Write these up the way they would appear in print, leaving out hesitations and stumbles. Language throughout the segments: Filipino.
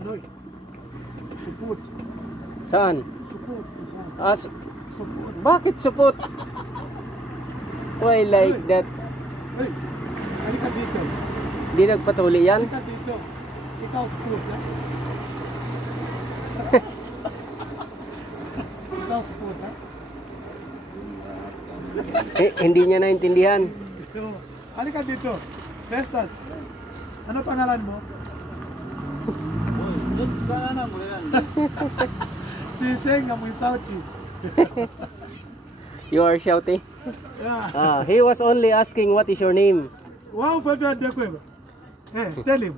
Ano? Supot. Saan? Supot. Ah, Supot. bakit supot? Why like that? Hey, halika dito. Di nagpatuli yan? Halika dito. Ikaw supot, ha? Ikaw supot, ha? Hindi niya naintindihan. Dito. Halika dito. Festas. Ano pangalan mo? Pangalan mo yan. Siseng, amoy sauti. You are shouting? Yeah. He was only asking what is your name. Wow, Fabian Dekweba. Hey, tell him.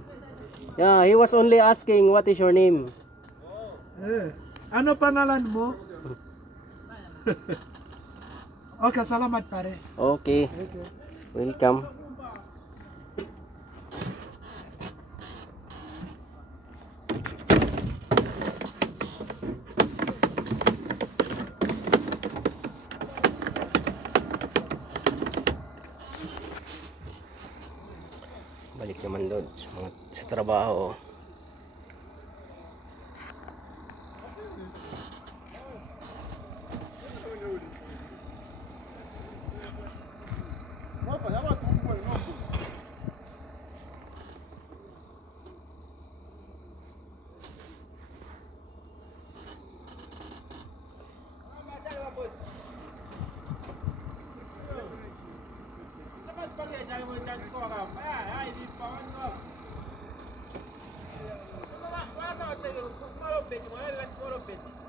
Yeah, he was only asking what is your name. Ano pangalan mo? Okay, salamat pare. Okay. Okay. Welcome. Balik naman doon sa trabaho. What's